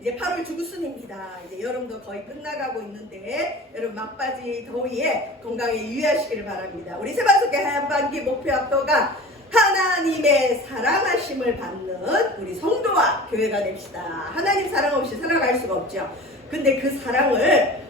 이제 8월 중순입니다. 이제 여름도 거의 끝나가고 있는데 여러분 막바지 더위에 건강에 유의하시기를 바랍니다. 우리 세반속교 하반기 목표 합도가 하나님의 사랑하심을 받는 우리 성도와 교회가 됩시다. 하나님 사랑 없이 살아갈 수가 없죠. 근데 그 사랑을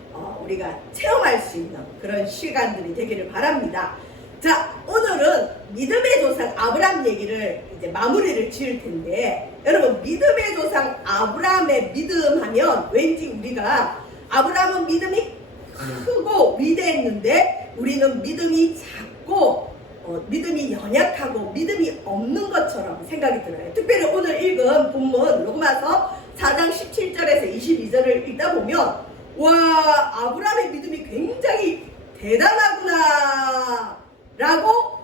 우리가 체험할 수 있는 그런 시간들이 되기를 바랍니다. 자, 오늘은 믿음의 조상 아브람 얘기를 이제 마무리를 지을 텐데, 여러분 믿음의 조상 아브람의 믿음 하면 왠지 우리가 아브람은 믿음이 크고 위대했는데 우리는 믿음이 작고 믿음이 연약하고 믿음이 없는 것처럼 생각이 들어요. 특별히 오늘 읽은 본문 로마서 4장 17절에서 22절을 읽다 보면 와, 아브람의 믿음이 굉장히 대단하구나 라고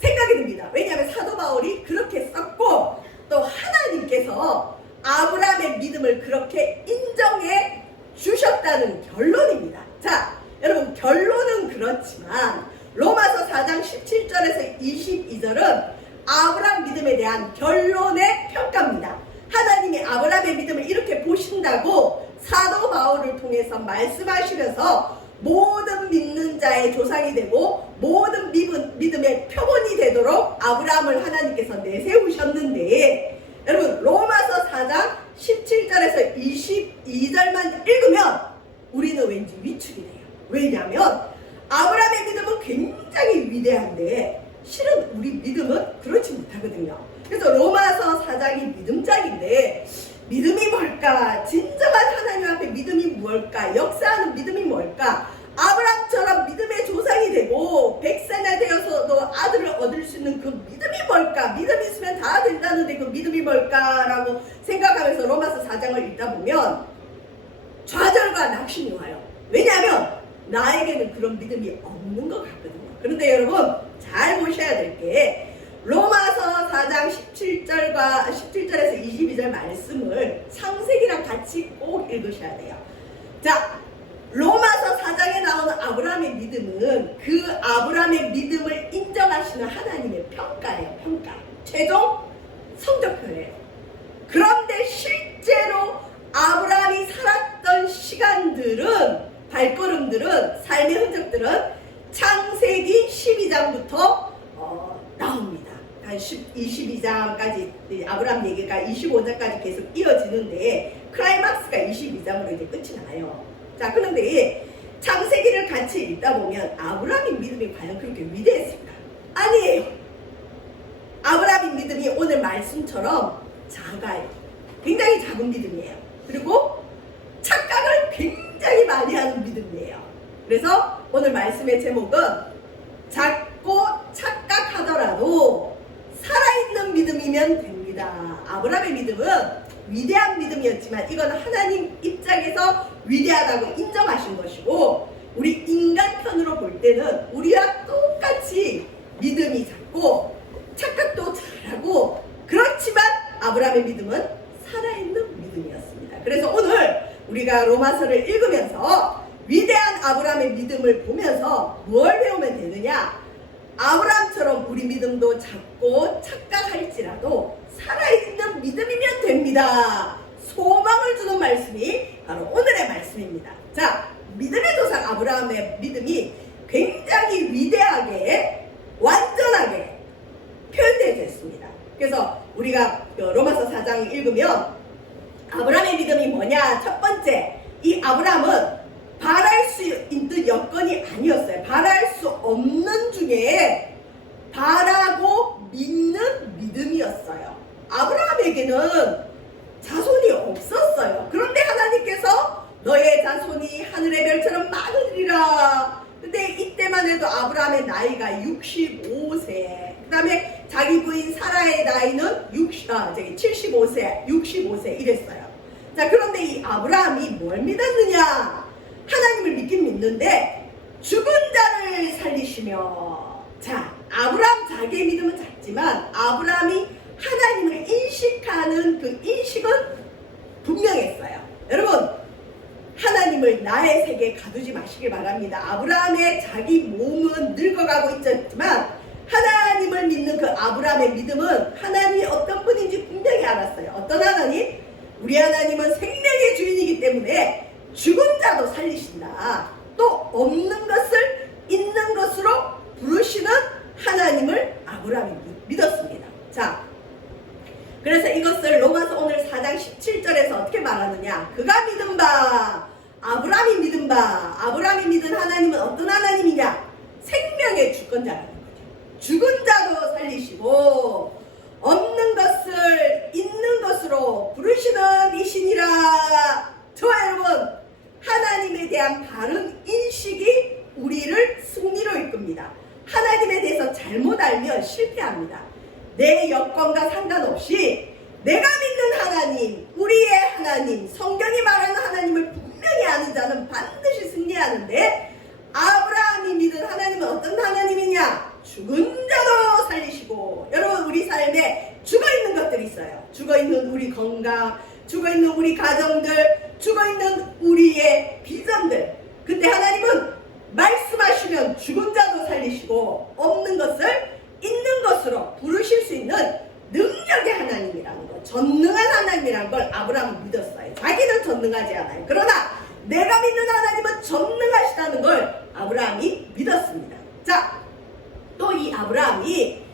생각이 듭니다. 왜냐하면 사도 바울이 그렇게 썼고 또 하나님께서 아브람의 믿음을 그렇게 인정해 주셨다는 결론입니다. 자, 여러분 결론은 그렇지만 로마서 4장 17절에서 22절은 아브람 믿음에 대한 결론의 평가입니다. 하나님이 아브람의 믿음을 이렇게 보신다고 사도 바울을 통해서 말씀하시면서 모든 믿는 자의 조상이 되고 모든 믿음의 표본이 되도록 아브라함을 하나님께서 내세우셨는데, 여러분 로마서 4장 17절에서 22절만 읽으면 우리는 왠지 위축이 돼요. 왜냐하면 아브라함의 믿음은 굉장히 위대한데 실은 우리 믿음은 그렇지 못하거든요. 그래서 로마서 4장이 믿음장인데 믿음이 뭘까? 진정한 하나님 앞에 믿음이 뭘까? 역사하는 믿음이 뭘까? 아브람처럼 믿음의 조상이 되고 100세나 되어서도 아들을 얻을 수 있는 그 믿음이 뭘까? 믿음 있으면 다 된다는데 그 믿음이 뭘까? 라고 생각하면서 로마서 4장을 읽다 보면 좌절과 낙심이 와요. 왜냐하면 나에게는 그런 믿음이 없는 것 같거든요. 그런데 여러분 잘 보셔야 될 게 로마서 4장 17절에서 22절 말씀을 창세기랑 같이 꼭 읽으셔야 돼요. 자, 로마서 4장에 나오는 아브라함의 믿음은 그 아브라함의 믿음을 인정하시는 하나님의 평가예요. 평가. 최종 성적표예요. 그런데 실제로 아브라함이 살았던 시간들은, 발걸음들은, 삶의 흔적들은 창세기 12장부터 나옵니다. 한 22장까지 아브라함 얘기가 25장까지 계속 이어지는데 클라이막스가 22장으로 이제 끝이 나요. 자, 그런데 창세기를 같이 읽다 보면 아브라함의 믿음이 과연 그렇게 위대했을까? 아니에요. 아브라함의 믿음이 오늘 말씀처럼 작아요. 굉장히 작은 믿음이에요. 그리고 착각을 굉장히 많이 하는 믿음이에요. 그래서 오늘 말씀의 제목은 작고 착각하더라도 살아있는 믿음이면 됩니다. 아브라함의 믿음은 위대한 믿음이었지만 이건 하나님 입장에서 위대하다고 인정하신 것이고, 우리 인간 편으로 볼 때는 우리와 똑같이 믿음이 작고 착각도 잘하고, 그렇지만 아브라함의 믿음은 살아있는 믿음이었습니다. 그래서 오늘 우리가 로마서를 읽으면서 위대한 아브라함의 믿음을 보면서 뭘 배우면 되느냐? 아브라함처럼 우리 믿음도 작고 착각할지라도 살아있는 믿음이면 됩니다. 소망을 주는 말씀이 바로 오늘의 말씀입니다. 자, 믿음의 조상 아브라함의 믿음이 굉장히 위대하게 완전하게 표현되어 있습니다. 그래서 우리가 로마서 4장 읽으면 아브라함의 믿음이 뭐냐? 첫 번째, 이 아브라함은 바랄 수 있는 여건이 아니었어요. 바랄 수 없는 중에 바라고 믿는 믿음이었어요. 아브라함에게는 자손이 없었어요. 그런데 하나님께서 너의 자손이 하늘의 별처럼 많으리라. 근데 이때만 해도 아브라함의 나이가 65세. 그 다음에 자기 부인 사라의 나이는 75세, 65세 이랬어요. 자, 그런데 이 아브라함이 뭘 믿었느냐? 하나님을 믿긴 믿는데 죽은 자를 살리시며. 자, 아브라함 자기의 믿음은 작지만 아브라함이 하나님을 인식하는 그 인식은 분명했어요. 여러분, 하나님을 나의 세계에 가두지 마시길 바랍니다. 아브라함의 자기 몸은 늙어가고 있었지만 하나님을 믿는 그 아브라함의 믿음은 하나님이 어떤 분인지 분명히 알았어요. 어떤 하나님? 우리 하나님은 생명의 주인이기 때문에 죽은 자도 살리신다. 또 없는 것을 있는 것으로 부르시는 하나님을 아브라함이 믿었습니다. 자, 그래서 이것을 로마서 오늘 4장 17절에서 어떻게 말하느냐. 그가 믿은 바, 아브라함이 믿은 바, 아브라함이 믿은 하나님은 어떤 하나님이냐. 생명의 주권자라는 거죠. 죽은 자도 살리시고 없는 것을 있는 것으로 부르시는 이신이라. 저와 여러분, 하나님에 대한 바른 인식이 우리를 승리로 이끕니다. 하나님에 대해서 잘못 알면 실패합니다. 내 여건과 상관없이 내가 믿는 하나님, 우리의 하나님, 성경이 말하는 하나님을 분명히 아는 자는 반드시 승리하는데, 아브라함이 믿은 하나님은 어떤 하나님이냐? 죽은 자도 살리시고. 여러분, 우리 삶에 죽어있는 것들이 있어요. 죽어있는 우리 건강, 죽어있는 우리 가정들, 죽어있는 우리의 비전들. 근데 하나님은 말씀하시면 죽은 자도 살리시고 없는 것을 있는 것으로 부르실 수 있는 능력의 하나님이라는 것, 전능한 하나님이라는 걸 아브라함은 믿었어요. 자기는 전능하지 않아요. 그러나 내가 믿는 하나님은 전능하시다는 걸 아브라함이 믿었습니다. 자, 또 이 아브라함이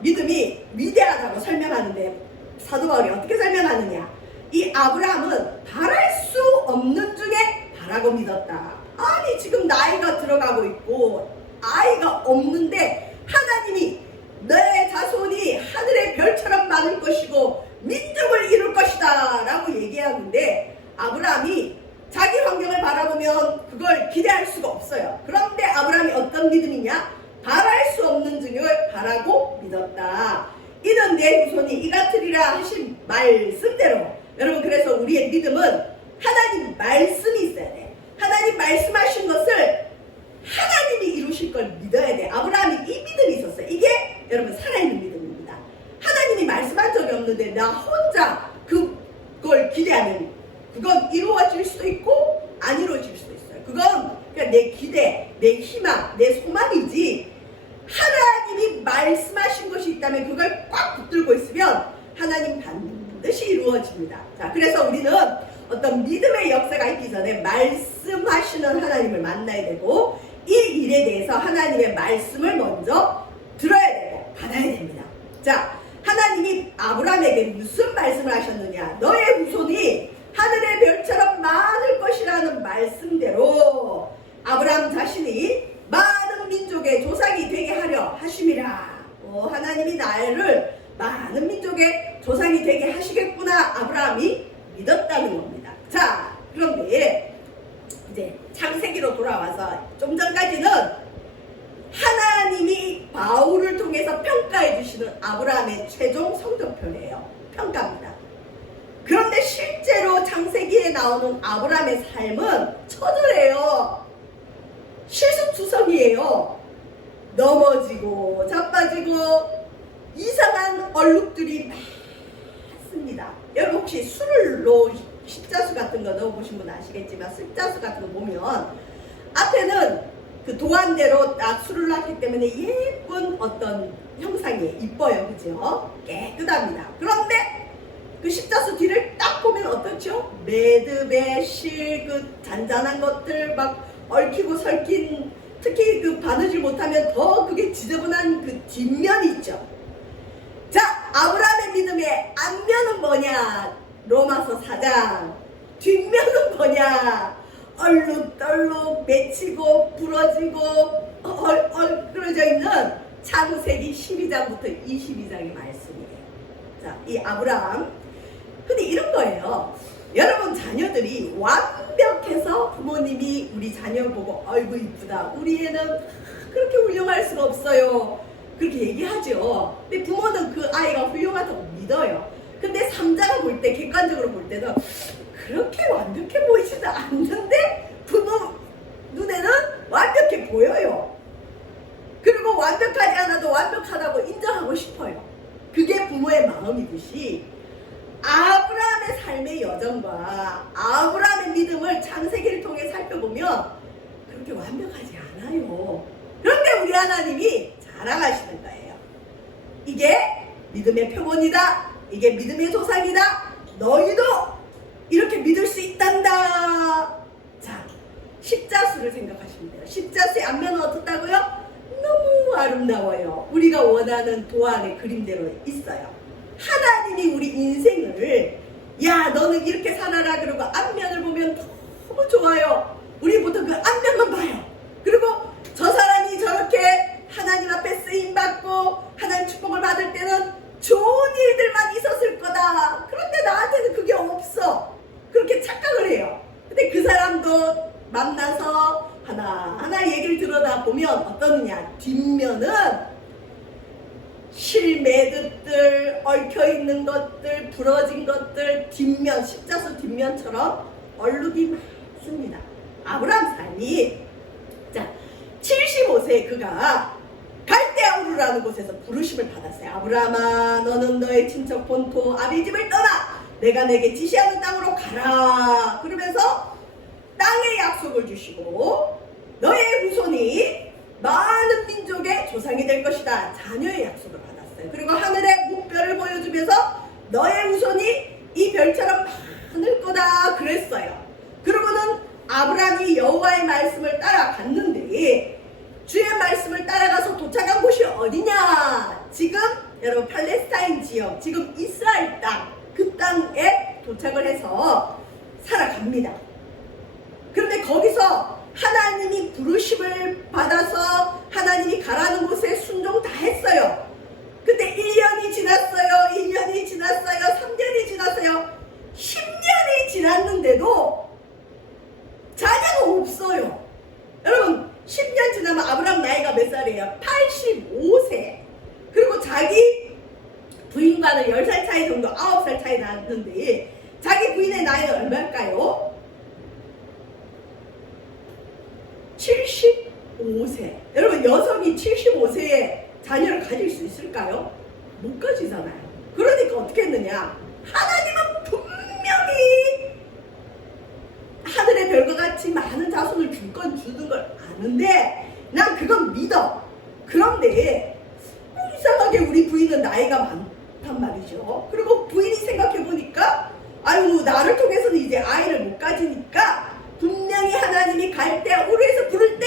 믿음이 위대하다고 설명하는데 사도 바울이 어떻게 설명하느냐. 이 아브라함은 바랄 수 없는 중에 바라고 믿었다. 아니, 지금 나이가 들어가고 있고 아이가 없는데 하나님이 내 자손이 하늘의 별처럼 많을 것이고 민족을 이룰 것이다 라고 얘기하는데, 아브라함이 자기 환경을 바라보면 그걸 기대할 수가 없어요. 그런데 아브라함이 어떤 믿음이냐? 바랄 수 없는 중을 바라고 믿었다. 이는 내 후손이 이같으리라 하신 말씀대로. 여러분, 그래서 우리의 믿음은 하나님 말씀이 있어야 돼. 하나님 말씀하신 것을 하나님이 이루실 걸 믿어야 돼. 아브라함이 이 믿음이 있었어요. 이게 여러분 살아있는 믿음입니다. 하나님이 말씀한 적이 없는데 나 혼자 그걸 기대하면 그건 이루어질 수도 있고 안 이루어질 수도 있어요. 그건 그냥 내 기대, 내 희망, 내 소망이지, 하나님이 말씀하신 것이 있다면 그걸 꽉 붙들고 있으면 하나님 반드시 이루어집니다. 자, 그래서 우리는 어떤 믿음의 역사가 있기 전에 말씀하시는 하나님을 만나야 되고, 이 일에 대해서 하나님의 말씀을 먼저 들어야 되고 받아야 됩니다. 자, 하나님이 아브라함에게 무슨 말씀을 하셨느냐. 너의 후손이 하늘의 별처럼 많을 것이라는 말씀대로 아브라함 자신이 많은 민족의 조상이 되게 하려 하심이라. 하나님이 나를 많은 민족의 조상이 되게 하시겠구나, 아브라함이 믿었다는 겁니다. 자, 그런데 이제 창세기로 돌아와서 좀 전까지는 하나님이 바울을 통해서 평가해 주시는 아브라함의 최종 성적표예요. 평가입니다. 그런데 실제로 창세기에 나오는 아브라함의 삶은 처절해요. 실수투성이에요. 넘어지고 자빠지고 이상한 얼룩들이 많습니다. 여러분, 혹시 술로 십자수 같은 거 넣어보신 분 아시겠지만, 십자수 같은 거 보면 앞에는 그 도안대로 딱 술을 놨기 때문에 예쁜 어떤 형상이 이뻐요. 그죠? 깨끗합니다. 그런데 그 십자수 뒤를 딱 보면 어떻죠? 매듭에 실, 그 잔잔한 것들 막 얽히고 설킨, 특히 그 바느질 못하면 더 그게 지저분한 그 뒷면이 있죠. 자, 아브라함의 믿음의 앞면은 뭐냐? 로마서 4장. 뒷면은 뭐냐? 얼룩덜룩 맺히고 부러지고 얼그러져 있는 창세기 12장부터 22장의 말씀이에요. 자, 이 아브라함. 근데 이런 거예요. 여러분, 자녀들이 완벽해서 부모님이 우리 자녀 보고 아이고 이쁘다, 우리 애는 그렇게 훌륭할 수가 없어요, 그렇게 얘기하죠. 근데 부모는 그 아이가 훌륭하다고 믿어요. 근데 삼자가 볼 때, 객관적으로 볼 때는 그렇게 완벽해 보이지도 않는데 부모 눈에는 완벽해 보여요. 그리고 완벽하지 않아도 완벽하다고 인정하고 싶어요. 그게 부모의 마음이듯이 아브라함의 삶의 여정과 아브라함의 믿음을 창세기를 통해 살펴보면 그렇게 완벽하지 않아요. 그런데 우리 하나님이 자랑하시는 거예요. 이게 믿음의 표본이다, 이게 믿음의 조상이다, 너희도 이렇게 믿을 수 있단다. 자, 십자수를 생각하시면 돼요. 십자수의 앞면은 어떻다고요? 너무 아름다워요. 우리가 원하는 도안의 그림대로 있어요. 하나님이 우리 인생을 야 너는 이렇게 살아라 그러고 앞면을 보면 너무 좋아요. 우리 보통 그 앞면만 봐요. 그리고 저 사람이 저렇게 하나님 앞에 쓰임받고 하나님 축복을 받을 때는 좋은 일들만 있었을 거다. 그런데 나한테는 그게 없어. 그렇게 착각을 해요. 근데 그 사람도 만나서 하나하나 얘기를 들여다보면 어떠느냐. 뒷면은 실매듭들, 얽혀있는 것들, 부러진 것들, 뒷면, 십자수 뒷면처럼 얼룩이 많습니다. 아브라함 삶이 자 75세에 그가 갈대아우르라는 곳에서 부르심을 받았어요. 아브라함아 너는 너의 친척 본토 아비집을 떠나 내가 내게 지시하는 땅으로 가라. 그러면서 땅의 약속을 주시고 너의 후손이 많은 민족의 조상이 될 것이다. 자녀의 약속을 받았어요. 그리고 하늘의 목별을 보여주면서 너의 후손이 이 별처럼 많을 거다 그랬어요. 그러고는 아브라함이 여호와의 말씀을 따라갔는데 주의 말씀을 따라가서 도착한 곳이 어디냐? 지금 여러분 팔레스타인 지역, 지금 이스라엘 땅, 그 땅에 도착을 해서 살아갑니다. 그런데 거기서 하나님이 부르심을 받아서 하나님이 가라는 곳에 순종 다 했어요. 근데 1년이 지났어요. 1년이 지났어요. 3년이 지났어요. 10년이 지났는데도 자녀가 없어요. 여러분 10년 지나면 아브라함 나이가 몇 살이에요? 85세. 그리고 자기 부인과는 10살 차이 정도, 9살 차이 나는데 자기 부인의 나이는 얼마일까요? 75세. 여러분 여성이 75세에 자녀를 가질 수 있을까요? 못 가지잖아요. 그러니까 어떻게 했느냐? 하나님은 분명히 하늘의 별과 같이 많은 자손을 줄 건 주는 걸 아는데 난 그건 믿어. 그런데 이상하게 우리 부인은 나이가 많단 말이죠. 그리고 부인이 생각해보니까 아유 나를 통해서는 이제 아이를 못 가지니까 분명히 하나님이 갈대아우르에서 부를 때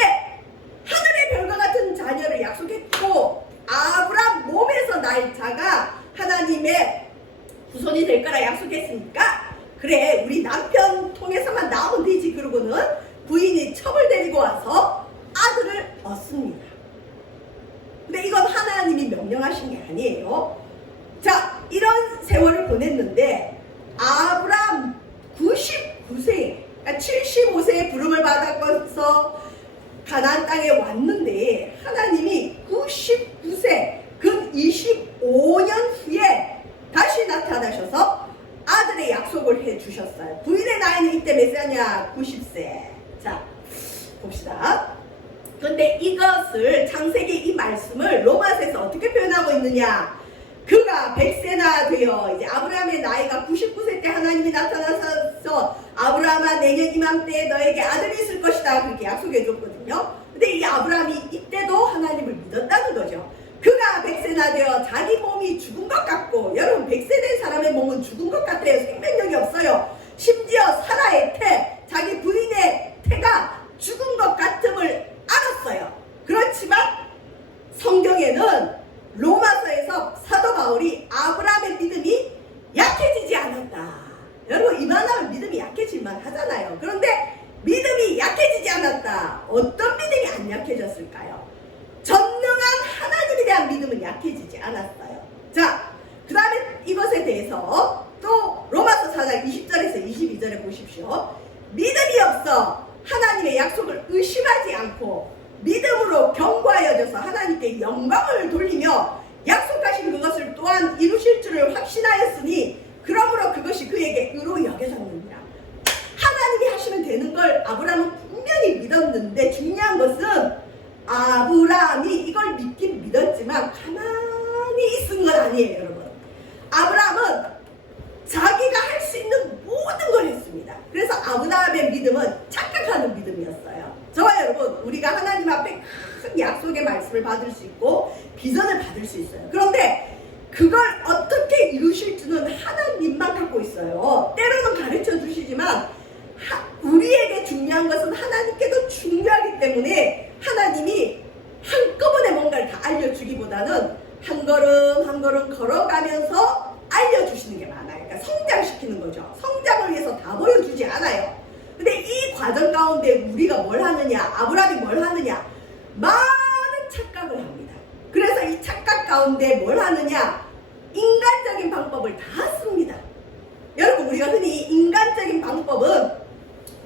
하늘의 별과 같은 자녀를 약속했고 아브라함 몸에서 날 자가 하나님의 후손이 될 거라 약속했으니까 그래 우리 남편 통해서만 나오면 되지. 그러고는 부인이 첩을 데리고 와서 아들을 얻습니다. 근데 이건 하나님이 명령하신 게 아니에요. 자 이런 세월을 보냈는데 아브라함 99세 75세에 부름을 받아서 가나안 땅에 왔는데 하나님이 99세 근 25년 후에 다시 나타나셔서 아들의 약속을 해주셨어요. 부인의 나이는 이때 몇 살이냐? 90세. 자 봅시다. 그런데 이것을 창세기 이 말씀을 로마서에서 어떻게 표현하고 있느냐? 그가 100세나 되어 이제 아브라함의 나이가 99세 때 하나님이 나타나서 아브라함아 내년 이맘때에 너에게 아들이 있을 것이다 그렇게 약속해 줬거든요. 근데 이 아브라함이 이때도 하나님을 믿었다는 거죠. 그가 100세나 되어 자기 몸이 죽은 것 같고 여러분 100세 된 사람의 몸은 죽은 것 같아요. 생명력이 없어요. 심지어 사라의 태 자기 부인의 태가 죽은 것 같음을 알았어요. 그렇지만 성경에는 로마서에서 사도 바울이 아브라함의 믿음이 약해지지 않았다. 여러분 이만하면 믿음이 약해질만 하잖아요. 그런데 믿음이 약해지지 않았다. 어떤 믿음이 안 약해졌을까요? 전능한 하나님에 대한 믿음은 약해지지 않았어요. 자, 그 다음에 이것에 대해서 또 로마서 4장 20절에서 22절에 보십시오. 믿음이 없어 하나님의 약속을 의심하지 않고 믿음으로 견고하여져서 하나님께 영광을 돌리며 약속하신 그것을 또한 이루실 줄을 확신하였으니 그러므로 그것이 그에게 의로 여겨졌느니라. 하나님이 하시면 되는 걸 아브라함은 분명히 믿었는데 중요한 것은 아브라함이 이걸 믿긴 믿었지만 가만히 있은 건 아니에요. 여러분 아브라함은 자기가 할 수 있는 모든 걸 했습니다. 그래서 아브라함의 믿음은 착각하는 믿음이었어요. 저와 여러분 우리가 하나님 앞에 큰 약속의 말씀을 받을 수 있고 비전을 받을 수 있어요. 그런데 그걸 어떻게 이루실지는 하나님만 갖고 있어요. 있어요. 때로는 가르쳐 주시지만 우리에게 중요한 것은 하나님께도 중요하기 때문에 하나님이 한꺼번에 뭔가를 다 알려주기보다는 한 걸음 한 걸음 걸어가면서 알려주시는 게 많아요. 그러니까 성장시키는 거죠. 성장을 위해서 다 보여주지 않아요. 근데 이 과정 가운데 우리가 뭘 하느냐, 아브라함이 뭘 하느냐, 많은 착각을 합니다. 그래서 이 착각 가운데 뭘 하느냐, 인간적인 방법을 다 씁니다. 여러분, 우리가 흔히 인간적인 방법은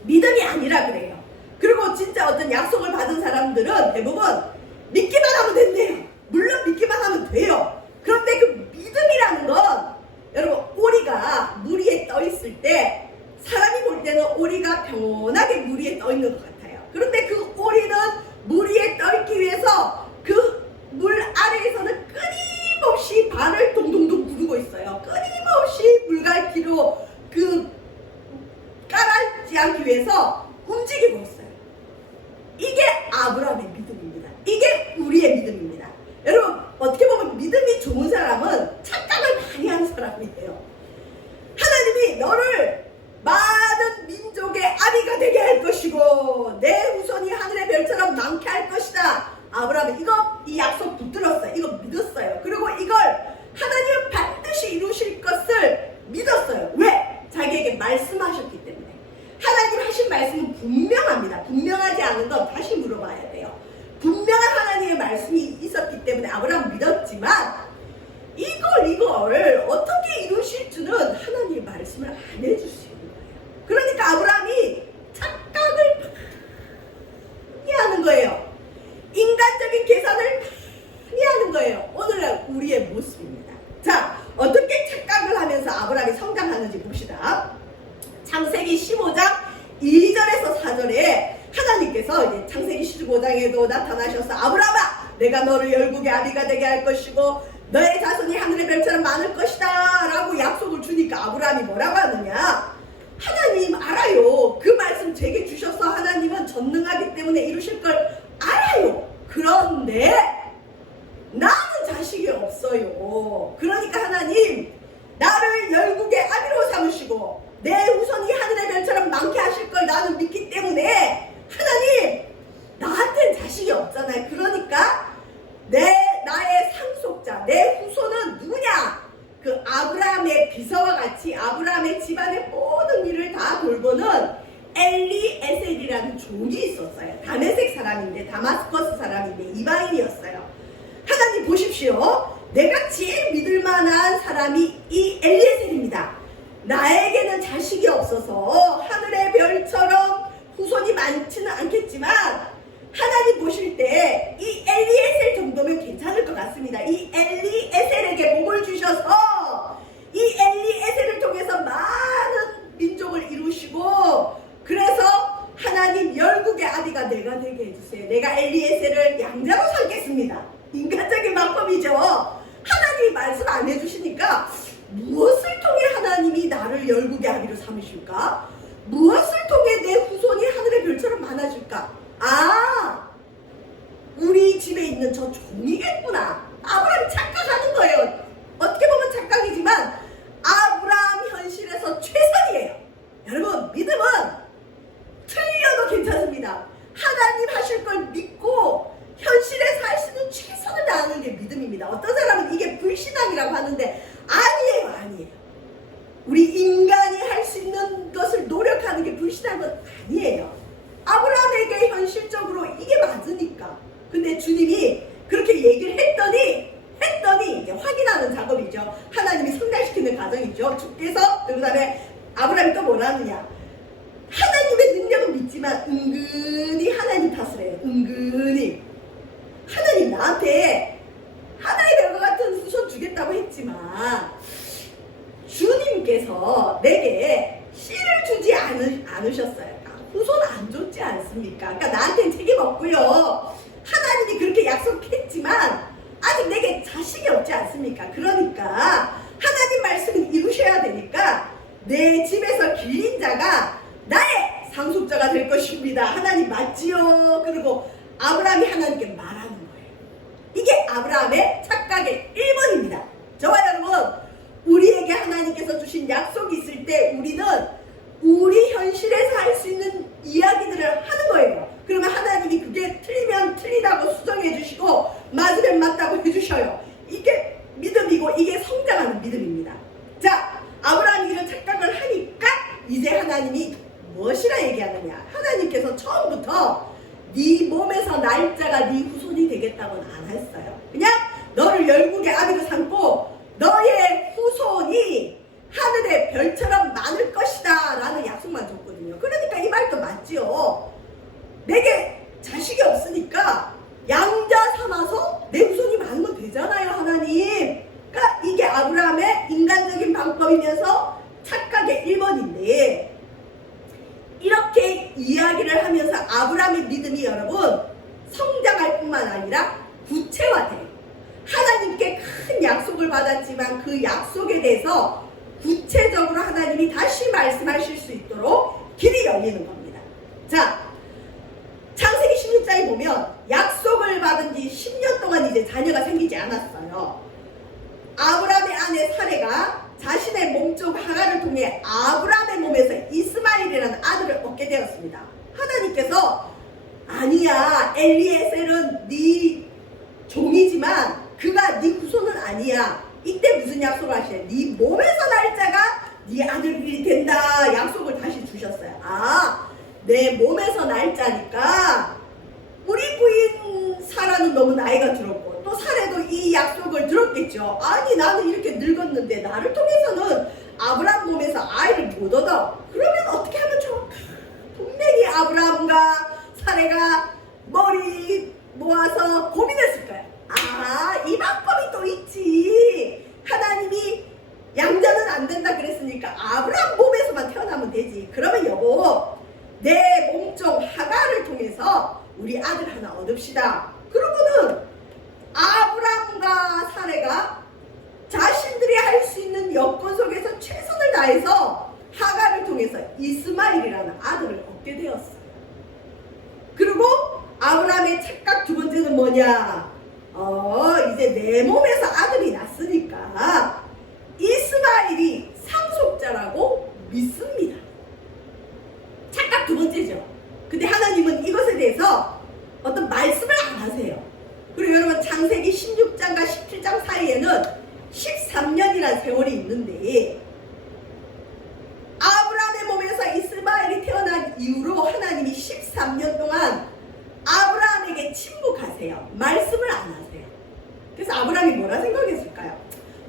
믿음이 아니라 그래요. 그리고 진짜 어떤 약속을 받은 사람들은 대부분 믿기만 하면 된대요. 물론 믿기만 하면 돼요. 그런데 그 믿음이라는 건 여러분, 오리가 물 위에 떠 있을 때 사람이 볼 때는 오리가 평온하게 물 위에 떠 있는 것 같아요. 그런데 그 오리는 물 위에 떠 있기 위해서 그 물 아래에서는 끊임없이 발을 동동동 구르고 있어요. 끊임없이 물갈퀴로 그 깔아지 않기 위해서 움직이고 있어요. 이게 아브라함의 믿음입니다. 이게 우리의 믿음입니다. 여러분, 어떻게 보면 믿음이 좋은 사람은 착각을 많이 하는 사람이에요. 하나님이 너를 많은 민족의 아비가 되게 할 것이고 내 후손이 하늘의 별처럼 많게 할 것이다. 아브라함이 이 약속 붙들었어요. 이거 믿었어요. 그리고 이걸 하나님은 반드시 이루실 것을 믿었어요. 왜? 자기에게 말씀하셨기 때문에. 하나님 하신 말씀은 분명합니다. 분명하지 않은 건 다시 물어봐야 돼요. 분명한 하나님의 말씀이 있었기 때문에 아브라함은 믿었지만 이걸 어떻게 이루실 줄은 하나님의 말씀을 안 해주시는 거예요. 그러니까 아브라함이 착각을 많이 하는 거예요. 인간적인 계산을 많이 하는 거예요. 오늘날 우리의 모습입니다. 자, 어떻게 착각을 하면서 아브라함이 성장하는지 봅시다. 창세기 15장 2절에서 4절에 하나님께서 이제 창세기 15장에도 나타나셔서 아브라함아, 내가 너를 열국의 아비가 되게 할 것이고 너의 자손이 하늘의 별처럼 많을 것이다 라고 약속을 주니까 아브라함이 뭐라고 하느냐, 하나님 알아요. 그 말씀 제게 주셔서 하나님은 전능하기 때문에 이루실 걸 알아요. 그런데 나는 자식이 없어요. 그러니까 하나님, 나를 열국의 아비로 삼으시고 내 후손이 하늘의 별처럼 많게 하실 걸 나는 믿기 때문에 하나님, 나한테는 자식이 없잖아요. 그러니까 나의 상속자, 내 후손은 누구냐? 그 아브라함의 비서와 같이 아브라함의 집안의 모든 일을 다 돌보는 엘리에셀이라는 종이 있었어요. 다메섹 사람인데, 다마스커스 사람인데 이방인이었어요. 하나님 보십시오. 내가 제일 믿을 만한 사람이 이 엘리에셀입니다. 나에게는 자식이 없어서 하늘의 별처럼 후손이 많지는 않겠지만 하나님 보실 때 이 엘리에셀 정도면 괜찮을 것 같습니다. 이 엘리에셀에게 복을 주셔서 이 엘리에셀을 통해서 많은 민족을 이루시고, 그래서 하나님 열국의 아비가 내가 되게 해주세요. 내가 엘리에셀을 양자로 삼겠습니다. 인간적인 방법이죠. 하나님이 말씀 안 해주시니까 무엇을 통해 하나님이 나를 열국의 아비로 삼으실까? 무엇을 통해 내 후손이 하늘의 별처럼 많아질까? 우리 집에 있는 저 종이겠구나. 아브라함이 착각하는 거예요. 어떻게 보면 착각이지만 아브라함 현실에서 최선이에요. 여러분, 믿음은 틀려도 괜찮습니다. 하나님 하실 걸 믿고 현실에 살 수 있는 최선을 다하는 게 믿음입니다. 어떤 사람은 이게 불신앙이라고 하는데 아니에요. 우리 인간이 할 수 있는 것을 노력하는 게 불신앙은 아니에요. 아브라함에게 현실적으로 이게 맞으니까. 근데 주님이 그렇게 얘기를 했더니 이제 확인하는 작업이죠. 하나님이 성장시키는 과정이죠. 주께서 그 다음에 아브라함이 또 뭐라느냐, 하나님의 능력은 믿지만 은근히 하나님 탓을 해요. 은근히 하나님 나한테 하나의 별과 같은 후손 주겠다고 했지만 주님께서 내게 씨를 주지 않으셨어요. 후손 안 줬지 않습니까? 그러니까 나한테는 책임 없고요. 하나님이 그렇게 약속했지만 아직 내게 자식이 없지 않습니까? 그러니까 하나님 말씀을 이루셔야 되니까 내 집에서 길린 자가 나의 상속자가 될 것입니다. 하나님 맞지요? 그리고 아브라함이 하나님께 말하는 거예요. 이게 아브라함의 착각의 1번입니다. 저와 여러분, 우리에게 우리에게 하나님께서 주신 약속이 있을 때 우리는 우리 현실에서 할 수 있는 이야기들을 하는 거예요. 그러면 하나님이 그게 틀리면 틀리다고 수정해 주시고 맞으면 맞다고 해주셔요. 이게 믿음이고 이게 성장하는 믿음입니다. 자, 아브라함이 이런 착각을 하니까 이제 하나님이 무엇이라 얘기하느냐. 하나님께서 처음부터 네 몸에서 날 자가 네 후손이 되겠다고는 안 했어요. 그냥 너를 열국의 아비로 삼고 너의 후손이 하늘의 별처럼 많을 것이다 라는 약속만 줬거든요. 그러니까 이 말도 맞지요. 내게 자식이 없으니까 양자 삼아서 내 후손이 많으면 되잖아요, 하나님. 그러니까 이게 아브라함의 인간적인 방법이면서 착각의 1번인데, 이렇게 이야기를 하면서 아브라함의 믿음이 여러분 성장할 뿐만 아니라 구체화돼요. 하나님께 큰 약속을 받았지만 그 약속에 대해서 구체적으로 하나님이 다시 말씀하실 수 있도록 길이 열리는 겁니다. 자, 창세기 16장에 보면 약속을 받은 지 10년 동안 이제 자녀가 생기지 않았어요. 아브라함의 아내 사레가 자신의 몸쪽 하가를 통해 아브라함의 몸에서 이스마엘이라는 아들을 얻게 되었습니다. 하나님께서 아니야, 엘리에셀은 네 종이지만 그가 네 후손은 아니야. 이때 무슨 약속을 하셔요? 네 몸에서 날 자가 네 아들이 된다 약속을 다시 주셨어요. 아, 내 몸에서 날 자니까 우리 부인 사라는 너무 나이가 들었고 또 사례도 이 약속을 들었겠죠. 아니, 나는 이렇게 늙었는데 나를 통해서는 아브라함 몸에서 아이를 못 얻어. 그러면 어떻게 하면 좋을까? 분명히 아브라함과 사례가 머리 모아서 고민했을 거야. 아, 이 방법이 또 있지. 하나님이 양자는 안 된다 그랬으니까 아브라함 몸에서만 태어나면 되지. 그러면 여보, 내 몸종 하가를 통해서 우리 아들 하나 얻읍시다. 그러고는 아브라함과 사레가 자신들이 할 수 있는 여건 속에서 최선을 다해서 하가를 통해서 이스마엘이라는 아들을 얻게 되었어요. 그리고 아브라함의 착각 두 번째는 뭐냐? 이제 내 몸에서 아들이 났으니까 이스마엘이 상속자라고 믿습니다. 착각 두 번째죠. 근데 하나님은 이것에 대해서 어떤 말씀을 안 하세요. 그리고 여러분 창세기 16장과 17장 사이에는 13년이라는 세월이 있는데 아브라함의 몸에서 이스마엘이 태어난 이후로 하나님이 13년 동안 아브라함에게 침묵하세요. 말씀을 안 하세요. 그래서 아브라함이 뭐라 생각했을까요?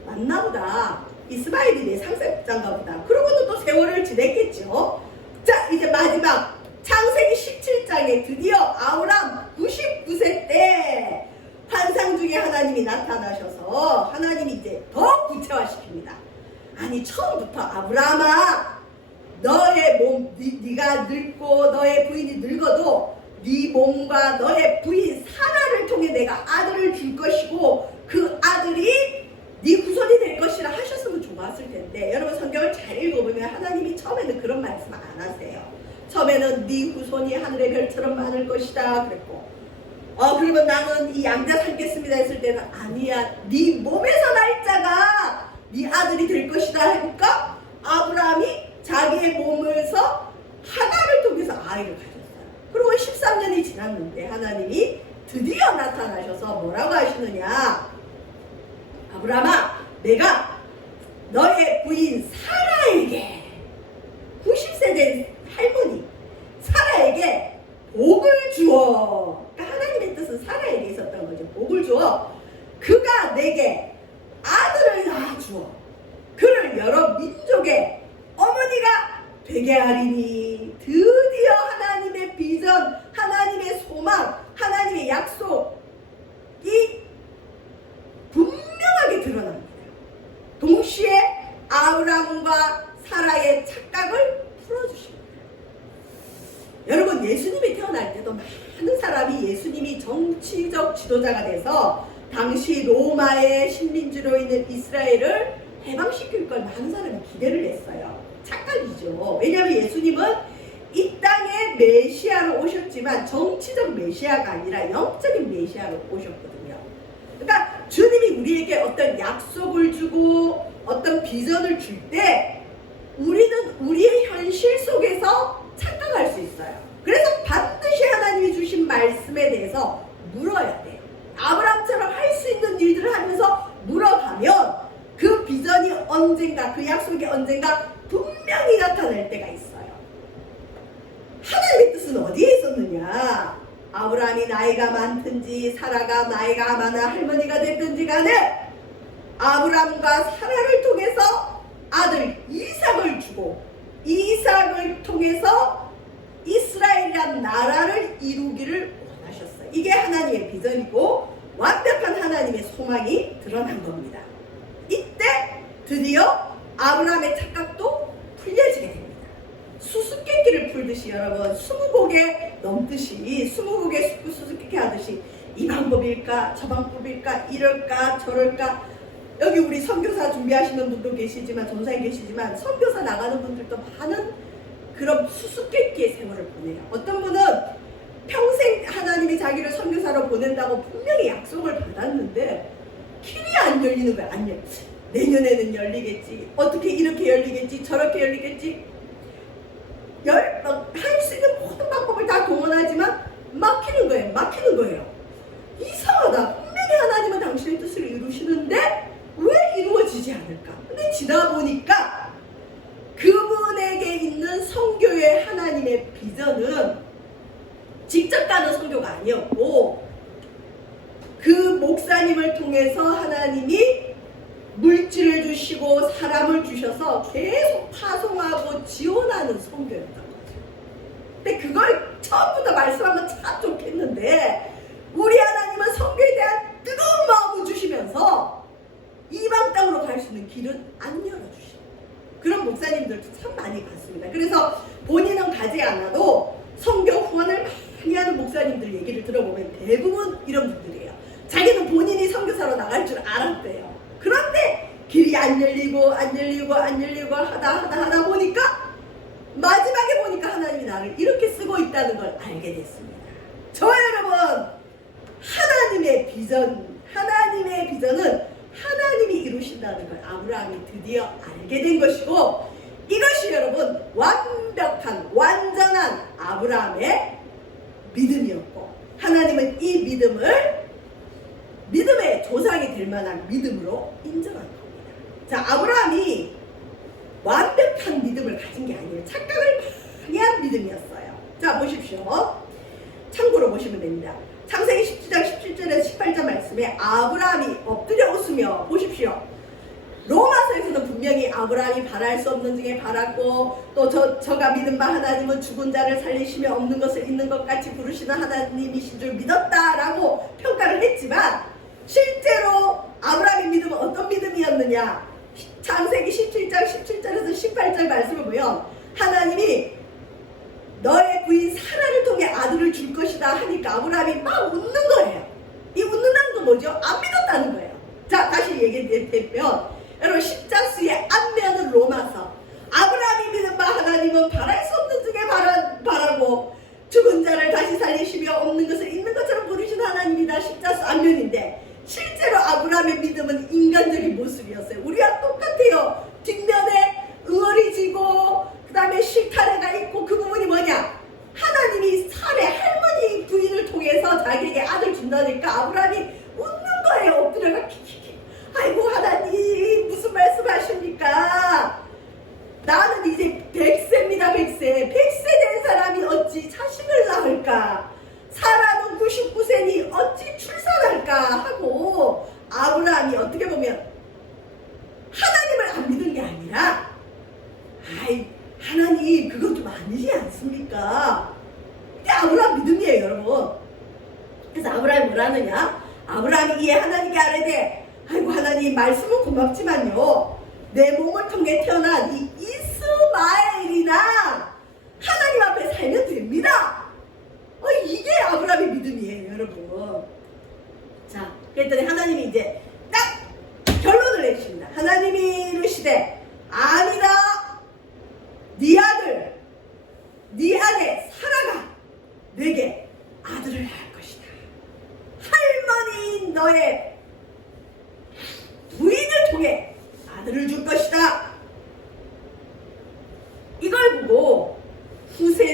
맞나보다. 이스마엘이 내 상속자인가 보다. 그러고는 또 세월을 지냈겠죠. 자, 이제 마지막 창세기 17장에 드디어 아브라함 99세 때 환상 중에 하나님이 나타나셔서 하나님이 이제 더 구체화시킵니다. 아니, 처음부터 아브라함아, 너의 몸, 네가 늙고 너의 부인이 늙어도 네 몸과 너의 부인 사라를 통해 내가 아들을 줄 것이고 그 아들이 네 후손이 될 것이라 하셨으면 좋았을 텐데, 여러분 성경을 잘 읽어보면 하나님이 처음에는 그런 말씀 안 하세요. 처음에는 네 후손이 하늘의 별처럼 많을 것이다 그랬고, 그러면 나는 이 양자 살겠습니다 했을 때는 아니야, 네 몸에서 날 자가 네 아들이 될 것이다 하니까 아브라함이 자기의 몸에서 하가를 통해서 아이를 가졌어요. 그리고 13년이 지났는데 하나님이 드디어 나타나셔서 뭐라고 하시느냐? 아브라함아, 내가 너의 부인 사라에게, 90세 된 할머니 사라에게 복을 주어. 그러니까 하나님의 뜻은 사라에게 있었던 거죠. 복을 주어 그가 내게 아들을 낳아주어 그를 여러 민족의 어머니가 되게 하리니. 드디어 하나님의 비전, 하나님의 소망, 하나님의 약속이 분명하게 드러납니다. 동시에 아브라함과 사라의 착각을 풀어주십니다. 여러분, 예수님이 태어날 때도 많은 사람이 예수님이 정치적 지도자가 돼서 당시 로마의 식민지로 있는 이스라엘을 해방시킬 걸 많은 사람이 기대를 했어요. 착각이죠. 왜냐하면 예수님은 이 땅에 메시아로 오셨지만 정치적 메시아가 아니라 영적인 메시아로 오셨거든요. 그러니까 주님이 우리에게 어떤 약속을 주고 어떤 비전을 줄 때 우리는 우리의 현실 속에서 착각할 수 있어요. 그래서 반드시 하나님이 주신 말씀에 대해서 물어야 돼요. 아브라함처럼 할 수 있는 일들을 하면서 물어가면 그 비전이 언젠가, 그 약속이 언젠가 분명히 나타날 때가 있어요. 하나님의 뜻은 어디에 있었느냐? 아브라함이 나이가 많든지 사라가 나이가 많아 할머니가 됐든지 간에 아브라함과 사라를 통해서 아들 이삭을 주고 이삭을 통해서 이스라엘이란 나라를 이루기를 원하셨어요. 이게 하나님의 비전이고 완벽한 하나님의 소망이 드러난 겁니다. 이때 드디어 아브라함의 착각도 풀려지게 됩니다. 수수께끼를 풀듯이 여러분 20곡에 넘듯이 20곡에 수수께끼 하듯이 이 방법일까 저 방법일까 이럴까 저럴까. 여기 우리 선교사 준비하시는 분도 계시지만 전사에 계시지만 선교사 나가는 분들도 많은 그런 수수께끼의 세월을 보내요. 어떤 분은 평생 하나님이 자기를 선교사로 보낸다고 분명히 약속을 받았는데 길이 안 열리는 거야. 안 열려. 내년에는 열리겠지. 어떻게 이렇게 열리겠지. 저렇게 열리겠지. 할 수 있는 모든 방법을 다 동원하지만 막히는 거예요. 막히는 거예요. 이상하다. 분명히 하나님은 당신의 뜻을 이루시는데 왜 이루어지지 않을까? 근데 지나 보니까 그분에게 있는 선교의 하나님의 비전은 직접 가는 선교가 아니었고 그 목사님을 통해서 하나님이 물질을 주시고 사람을 주셔서 계속 파송하고 지원하는 선교였던 거죠. 근데 그걸 처음부터 말씀하면 참 좋겠는데 우리 하나님은 선교에 대한 뜨거운 마음을 주시면서 이방 땅으로 갈 수 있는 길은 안 열어주시고 그런 목사님들도 참 많이 봤습니다. 그래서 본인은 가지 않아도 선교 후원을 많이 하는 목사님들 얘기를 들어보면 대부분 이런 분들이에요. 자기는 본인이 선교사로 나갈 줄 알았대요. 그런데 길이 안 열리고 하다 보니까 마지막에 보니까 하나님이 나를 이렇게 쓰고 있다는 걸 알게 됐습니다. 저와 여러분 하나님의 비전은 하나님이 이루신다는 걸 아브라함이 드디어 알게 된 것이고 이것이 여러분 완벽한 완전한 아브라함의 믿음이었고 하나님은 이 믿음의 조상이 될 만한 믿음으로 인정한 겁니다. 자, 아브라함이 완벽한 믿음을 가진 게 아니에요. 착각을 많이 한 믿음이었어요. 자, 보십시오. 참고로 보시면 됩니다. 창세기 17장 17절에서 18절 말씀에 아브라함이 엎드려 웃으며 보십시오. 로마서에서는 분명히 아브라함이 바랄 수 없는 중에 바랐고 또 저가 믿은 바 하나님은 죽은 자를 살리시며 없는 것을 있는 것 같이 부르시는 하나님이신 줄 믿었다라고 평가를 했지만 실제로 아브라함의 믿음은 어떤 믿음이었느냐. 창세기 17장 17절에서 18절 말씀을 보면 하나님이 너의 부인 사라를 통해 아들을 줄 것이다 하니까 아브라함이 막 웃는 거예요. 이 웃는다는 건 뭐죠? 안 믿었다는 거예요. 자, 다시 얘기해보면 여러분 십자수의 앞면은 로마서. 아브라함이 믿은 바 하나님은 바랄 수 없는 중에 바라고 죽은 자를 다시 살리시며 없는 것을 있는 것처럼 부르신 하나님이다. 십자수 앞면인데 실제로 아브라함의 믿음은 인간적인 모습이었어요. 우리와 똑같아요. 뒷면에 응어리 지고 그 다음에 실타래가 있고 그 부분이 뭐냐? 하나님이 사례 할머니 부인을 통해서 자기에게 아들 준다니까 아브라함이 웃는 거예요. 엎드려가 키키키. 아이고 하나님 무슨 말씀 하십니까? 나는 이제 100세입니다. 100세 된 사람이 어찌 자식을 낳을까? 사라는 99세니 어찌 출산할까? 하고 아브라함이 어떻게 보면 하나님을 안 믿은 게 아니라 하나님 그것 좀 아니지 않습니까? 이게 아브라함 믿음이에요 여러분. 그래서 아브라함이 뭐라느냐? 아브라함이 이에 하나님께 아뢰되 아이고 하나님 말씀은 고맙지만요 내 몸을 통해 태어난 이 이스마엘이나 하나님 앞에 살면 됩니다. 이게 아브라함의 믿음이에요 여러분. 자, 그랬더니 하나님이 이제 딱 결론을 내주십니다. 하나님이 이르시되 아니다. 네 아들 네 아내 사라가 내게 아들을 낳을 것이다. 할머니인 너의 부인을 통해 아들을 줄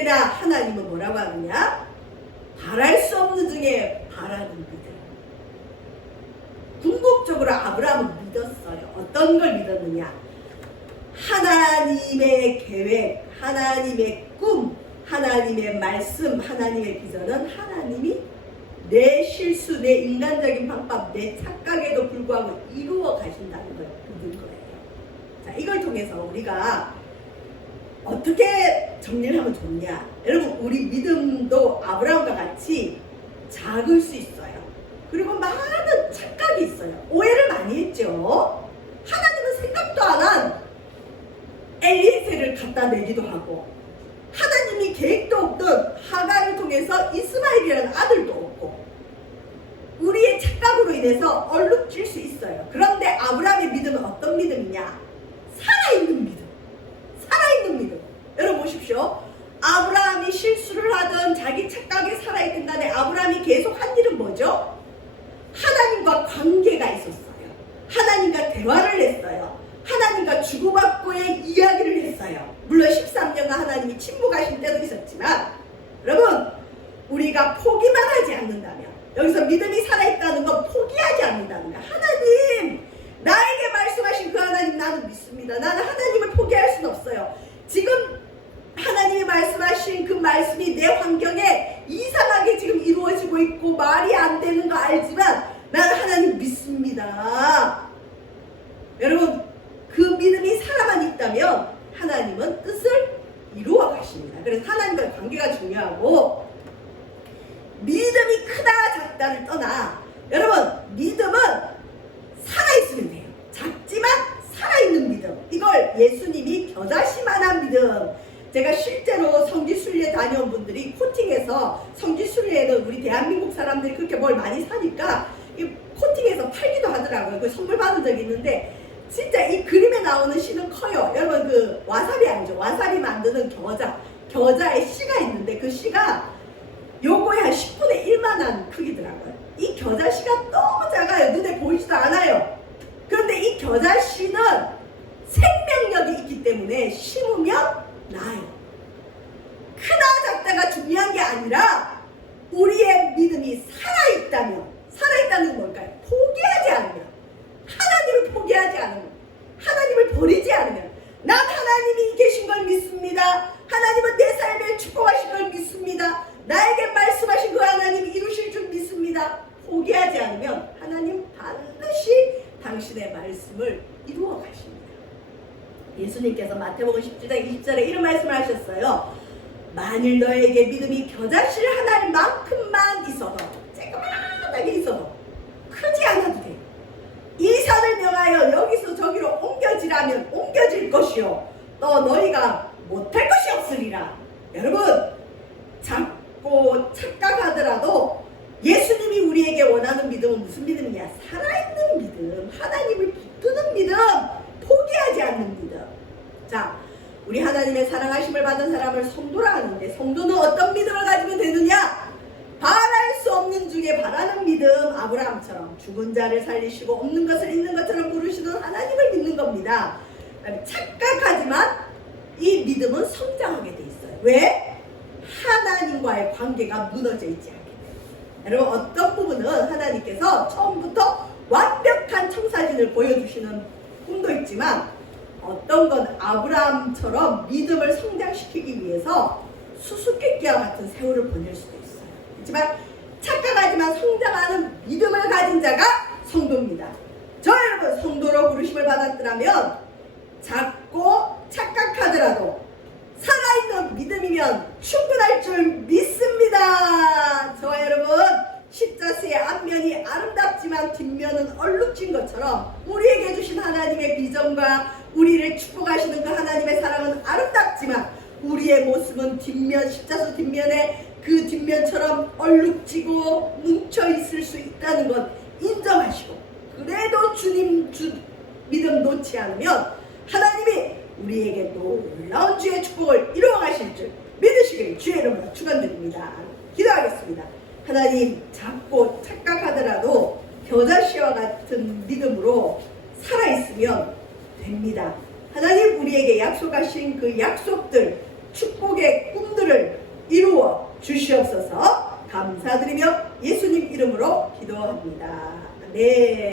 그러나 하나님은 뭐라고 하느냐? 바랄 수 없는 중에 바라는 믿음. 궁극적으로 아브라함은 믿었어요. 어떤 걸 믿었느냐? 하나님의 계획, 하나님의 꿈, 하나님의 말씀, 하나님의 비전은 하나님이 내 실수, 내 인간적인 방법, 내 착각에도 불구하고 이루어 가신다는 걸 믿은 거예요. 자, 이걸 통해서 우리가 어떻게 정리를 하면 좋냐? 여러분, 우리 믿음도 아브라함과 같이 작을 수 있어요. 그리고 많은 착각이 있어요. 오해를 많이 했죠. 하나님은 생각도 안 한 엘리에셀을 갖다 내기도 하고, 하나님이 계획도 없던 하갈을 통해서 이스마엘이라는 아들도 없고, 우리의 착각으로 인해서 얼룩질 수 있어요. 그런데 아브라함의 믿음은 어떤 믿음이냐? 살아있는 믿음. 살아있는 믿음. 여러분 보십시오. 아브라함이 실수를 하든 자기 착각에 살아있든 간에 아브라함이 계속 한 일은 뭐죠? 하나님과 관계가 있었어요. 하나님과 대화를 했어요. 하나님과 주고받고의 이야기를 했어요. 물론 13년간 하나님이 침묵하신 때도 있었지만, 여러분, 우리가 포기만 하지 않는다면, 여기서 믿음이 살아있다는 건 포기하지 않는다는 거야. 하나님, 나에게 말씀하신 그 하나님 나는 믿습니다. 나는 하나님을 포기할 수는 없어요. 지금 하나님이 말씀하신 그 말씀이 내 환경에 이상하게 지금 이루어지고 있고 말이 안 되는 거 알지만 나는 하나님 믿습니다. 여러분, 그 믿음이 살아만 있다면 하나님은 뜻을 이루어 가십니다. 그래서 하나님과의 관계가 중요하고, 믿음이 크다 작다를 떠나 여러분, 믿음은 살아있으면 돼요. 작지만 살아있는 믿음. 이걸 예수님이 겨자씨만한 믿음. 제가 실제로 성지순례 다녀온 분들이 코팅해서, 성지순례에는 우리 대한민국 사람들이 그렇게 뭘 많이 사니까 이 코팅해서 팔기도 하더라고요. 그 선물 받은 적이 있는데, 진짜 이 그림에 나오는 씨는 커요. 여러분, 그 와사비 알죠? 와사비 만드는 겨자의 씨가 있는데 그 씨가 요거의 한 10분의 1만한 크기더라고요. 이 겨자씨가 너무 작아요. 눈에 보이지도 않아요. 그런데 이 겨자씨는 생명력이 있기 때문에 심으면 나요. 크다 작다가 중요한 게 아니라 우리의 믿음이 살아있다는 건 뭘까요? 포기하지 않으면, 하나님을 포기하지 않으면, 하나님을 버리지 않으면, 난 하나님이 계신 걸 믿습니다. 하나님은 내 삶을 축복하신 걸 믿습니다. 나에게 말씀하신 그 하나님이 이루실 줄 믿습니다. 포기하지 않으면 하나님 반드시 당신의 말씀을 이루어 가십니다. 예수님께서 마태복음 17장 20절에 이런 말씀을 하셨어요. 만일 너에게 믿음이 겨자씨 하나만큼만 있어도, 조그만하게 있어도 크지 않아도 돼. 이 산을 명하여 여기서 저기로 옮겨지라면 옮겨질 것이요, 또 너희가 못할 것이 없으리라. 여러분, 작고 착각하더라도 예수님이 우리에게 원하는 믿음은 무슨 믿음이냐? 살아있는 믿음, 하나님을 붙드는 믿음, 포기하지 않는 믿음. 자, 우리 하나님의 사랑하심을 받은 사람을 성도라 하는데, 성도는 어떤 믿음을 가지면 되느냐? 바랄 수 없는 중에 바라는 믿음. 아브라함처럼 죽은 자를 살리시고 없는 것을 있는 것처럼 부르시는 하나님을 믿는 겁니다. 착각하지만 이 믿음은 성장하게 돼 있어요. 왜? 하나님과의 관계가 무너져 있지 않기 때문에. 여러분, 어떤 부분은 하나님께서 처음부터 완벽한 청사진을 보여주시는 꿈도 있지만, 어떤 건 아브라함처럼 믿음을 성장시키기 위해서 수수께끼와 같은 세월을 보낼 수도 있어요. 하지만 착각하지만 성장하는 믿음을 가진 자가 성도입니다. 저 여러분, 성도로 부르심을 받았더라면 작고 착각하더라도 살아있는 믿음이면 충분할 줄 믿습니다. 저와 여러분, 십자수의 앞면이 아름답지만 뒷면은 얼룩진 것처럼 우리에게 주신 하나님의 비전과 우리를 축복하시는 그 하나님의 사랑은 아름답지만 우리의 모습은 뒷면, 십자수 뒷면에 그 뒷면처럼 얼룩지고 뭉쳐있을 수 있다는 것 인정하시고, 그래도 주님 믿음 놓지 않으면 하나님이 우리에게 놀라운 주의 축복을 이루어 가실 줄 믿으시길 주의 이름으로 축원드립니다. 기도하겠습니다. 하나님, 작고 착각하더라도 겨자씨와 같은 믿음으로 살아있으면 됩니다. 하나님, 우리에게 약속하신 그 약속들, 축복의 꿈들을 주시옵소서. 감사드리며 예수님 이름으로 기도합니다. 네.